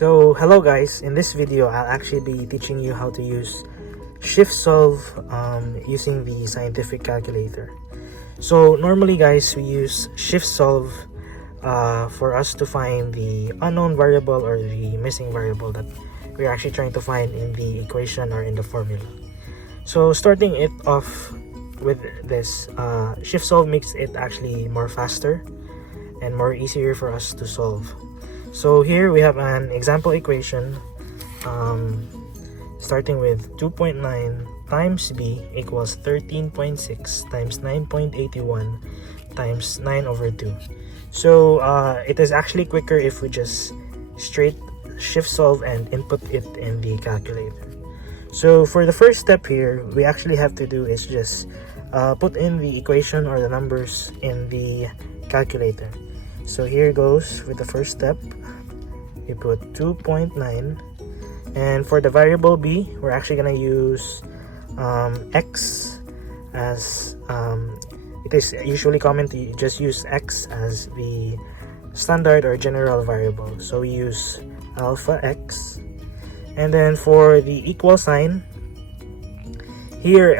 So hello guys, in this video I'll actually be teaching you how to use shift solve using the scientific calculator. So normally guys, we use shift solve for us to find the unknown variable or the missing variable that we're actually trying to find in the equation or in the formula. So starting it off with this, shift solve makes it actually more faster and more easier for us to solve. So here we have an example equation starting with 2.9 times b equals 13.6 times 9.81 times 9 over 2. So it is actually quicker if we just straight shift solve and input it in the calculator. So for the first step here, we actually have to do is just put in the equation or the numbers in the calculator. So here goes with the first step. We put 2.9, and for the variable b, we're actually gonna use x as it is usually common to just use x as the standard or general variable. So we use alpha x, and then for the equal sign here,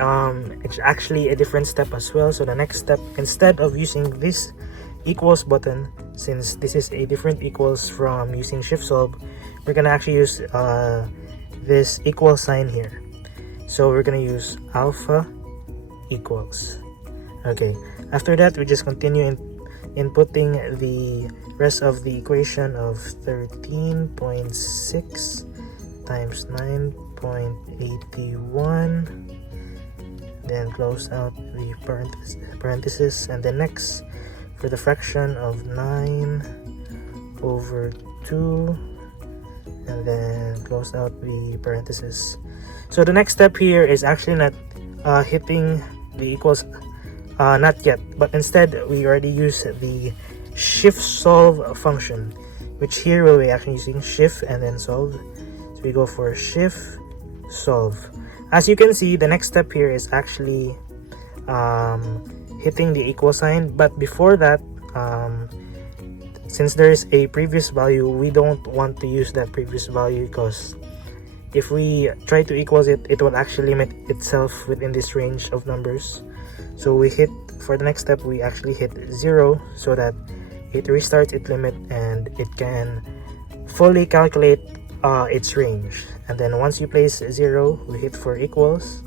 it's actually a different step as well. So the next step, instead of using this equals button, since this is a different equals from using shift solve, we're gonna actually use this equal sign here. So we're gonna use alpha equals. Okay, after that we just continue inputting the rest of the equation of 13.6 times 9.81, then close out the parenthesis, and then next for the fraction of 9 over 2, and then close out the parenthesis. So the next step here is actually not hitting the equals, not yet, but instead we already use the shift solve function, which here we'll be actually using shift and then solve. So we go for shift solve. As you can see, the next step here is actually hitting the equal sign, but before that, since there is a previous value, we don't want to use that previous value, because if we try to equals it, it will actually limit itself within this range of numbers. So we hit, for the next step, we actually hit 0 so that it restarts its limit and it can fully calculate its range. And then once you place 0, we hit for equals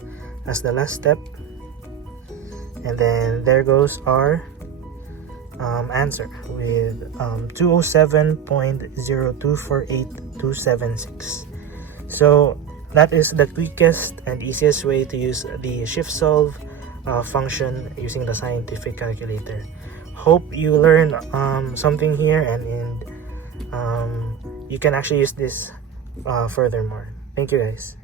as the last step, and then there goes our answer with 207.0248276. So that is the quickest and easiest way to use the shift solve function using the scientific calculator. Hope you learned something here, and you can actually use this furthermore. Thank you guys.